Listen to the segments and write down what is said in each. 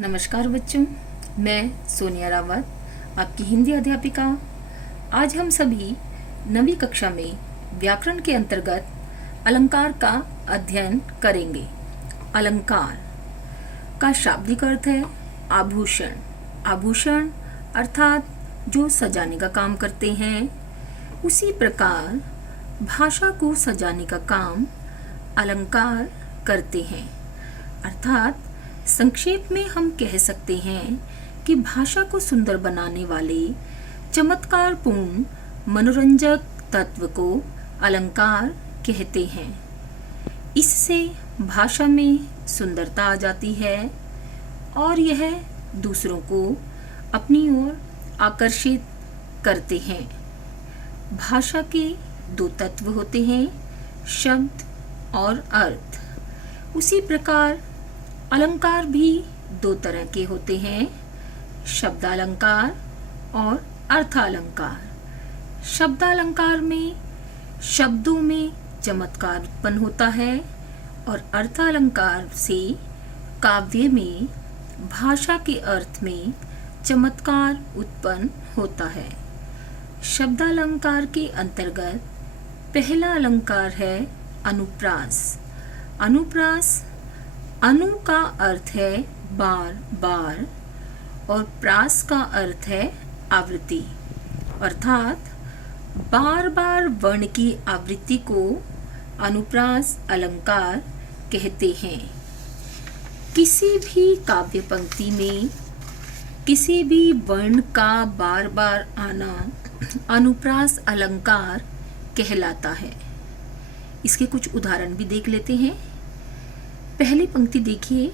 नमस्कार बच्चों, मैं सोनिया रावत, आपकी हिंदी अध्यापिका। आज हम सभी नवीं कक्षा में व्याकरण के अंतर्गत अलंकार का अध्ययन करेंगे। अलंकार का शाब्दिक अर्थ है आभूषण। आभूषण अर्थात जो सजाने का काम करते हैं। उसी प्रकार भाषा को सजाने का काम अलंकार करते हैं। अर्थात संक्षेप में हम कह सकते हैं कि भाषा को सुंदर बनाने वाले चमत्कारपूर्ण मनोरंजक तत्व को अलंकार कहते हैं। इससे भाषा में सुंदरता आ जाती है और यह दूसरों को अपनी ओर आकर्षित करते हैं। भाषा के दो तत्व होते हैं, शब्द और अर्थ। उसी प्रकार अलंकार भी दो तरह के होते हैं, शब्दालंकार और अर्थालंकार। शब्दालंकार में शब्दों में चमत्कार उत्पन्न होता है और अर्थालंकार से काव्य में भाषा के अर्थ में चमत्कार उत्पन्न होता है। शब्दालंकार के अंतर्गत पहला अलंकार है अनुप्रास। अनुप्रास, अनु का अर्थ है बार बार और प्रास का अर्थ है आवृत्ति, अर्थात बार बार वर्ण की आवृत्ति को अनुप्रास अलंकार कहते हैं। किसी भी काव्य पंक्ति में किसी भी वर्ण का बार बार आना अनुप्रास अलंकार कहलाता है। इसके कुछ उदाहरण भी देख लेते हैं। पहली पंक्ति देखिए,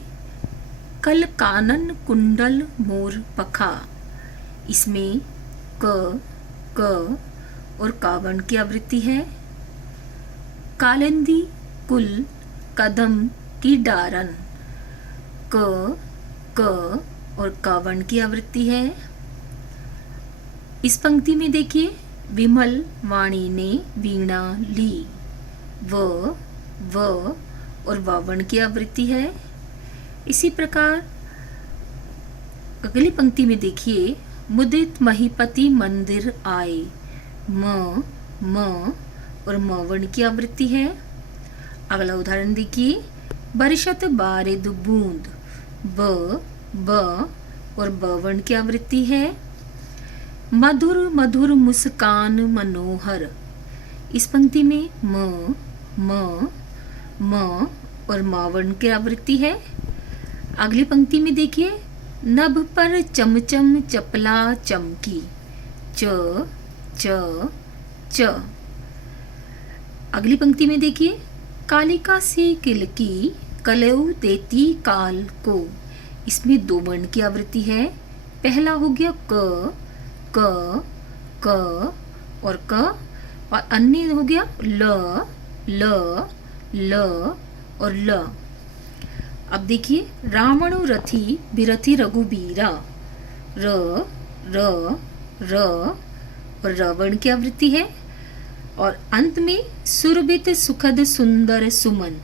कल कानन कुंडल मोर पखा। इसमें क और कावण की आवृत्ति है। कालिंदी कुल कदम की डारन, क और कावण की आवृत्ति है। इस पंक्ति में देखिए, विमल वाणी ने वीणा ली, व और वावण की आवृत्ति है। इसी प्रकार अगली पंक्ति में देखिए, मुदित महीपति मंदिर आए, म और मवर्ण की आवृत्ति है। अगला उदाहरण देखिए, बरिशत बारिद बूंद, ब और बवर्ण की आवृत्ति है। मधुर मधुर मुस्कान मनोहर। इस पंक्ति में म और मावर्ण की आवृत्ति है। अगली पंक्ति में देखिए, नभ पर चमचम चपला चमकी, च। अगली पंक्ति में देखिए, कालिका सी किलकी कलऊ देती काल को। इसमें दो वर्ण की आवृत्ति है। पहला हो गया क और अन्य हो गया ल और ल। अब देखिए, रावणु रथी बिरथी रघुबीरा, र और रवण की आवृत्ति है। और अंत में सुरभित सुखद सुंदर सुमन,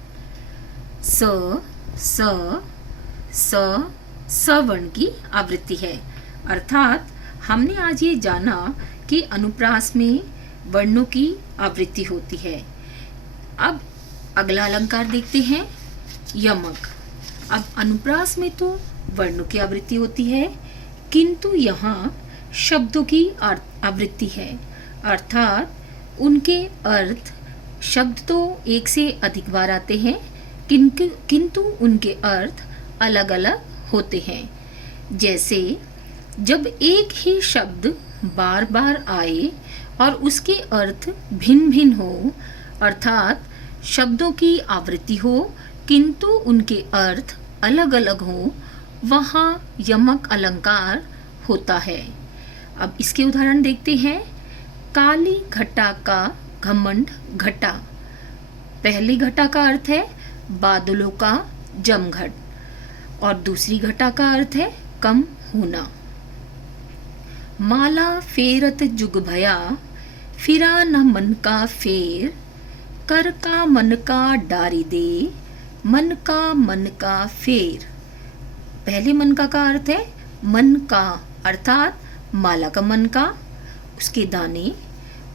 सवर्ण की आवृत्ति है। अर्थात हमने आज ये जाना कि अनुप्रास में वर्णों की आवृत्ति होती है। अब अगला अलंकार देखते हैं, यमक। अब अनुप्रास में तो वर्णों की आवृत्ति होती है, किंतु यहाँ शब्दों की आवृत्ति है। अर्थात उनके अर्थ, शब्द तो एक से अधिक बार आते हैं, किंतु उनके अर्थ अलग अलग होते हैं। जैसे जब एक ही शब्द बार बार आए और उसके अर्थ भिन्न भिन्न हो, अर्थात शब्दों की आवृत्ति हो किंतु उनके अर्थ अलग अलग हो, वहाँ यमक अलंकार होता है। अब इसके उदाहरण देखते हैं। काली घटा का घमंड घटा। पहली घटा का अर्थ है बादलों का जमघट और दूसरी घटा का अर्थ है कम होना। माला फेरत जुग भया, फिरा न मन का फेर, कर का मन का डारी दे, मन का फेर। पहले मन का अर्थ है मन का अर्थात माला का मन का, उसके दाने,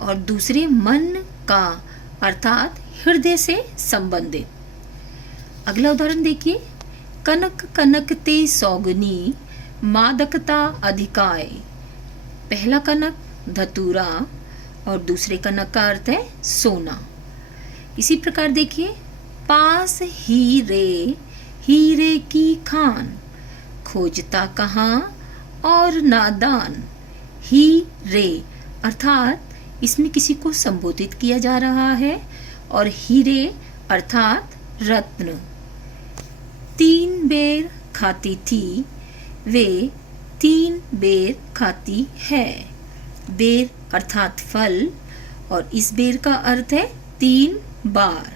और दूसरे मन का अर्थात हृदय से संबंधित। अगला उदाहरण देखिए, कनक कनकते सौगनी मादकता अधिकाय। पहला कनक धतूरा और दूसरे कनक का अर्थ है सोना। इसी प्रकार देखिए, पास हीरे हीरे की खान, खोजता कहाँ और नादान। हीरे अर्थात इसमें किसी को संबोधित किया जा रहा है, और हीरे अर्थात रत्न। 3 बेर खाती थी वे 3 बेर खाती है। बेर अर्थात फल, और इस बेर का अर्थ है 3 बार।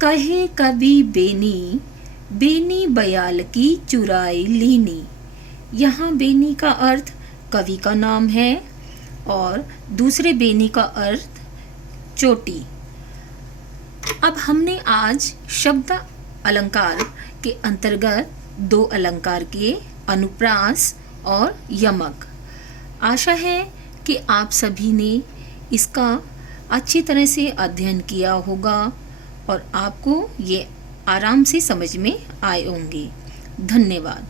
कहे कभी बेनी बेनी बयाल की चुराई लीनी। यहाँ बेनी का अर्थ कवि का नाम है, और दूसरे बेनी का अर्थ चोटी। अब हमने आज शब्द अलंकार के अंतर्गत 2 अलंकार के अनुप्रास और यमक। आशा है कि आप सभी ने इसका अच्छी तरह से अध्ययन किया होगा और आपको ये आराम से समझ में आए होंगे। धन्यवाद।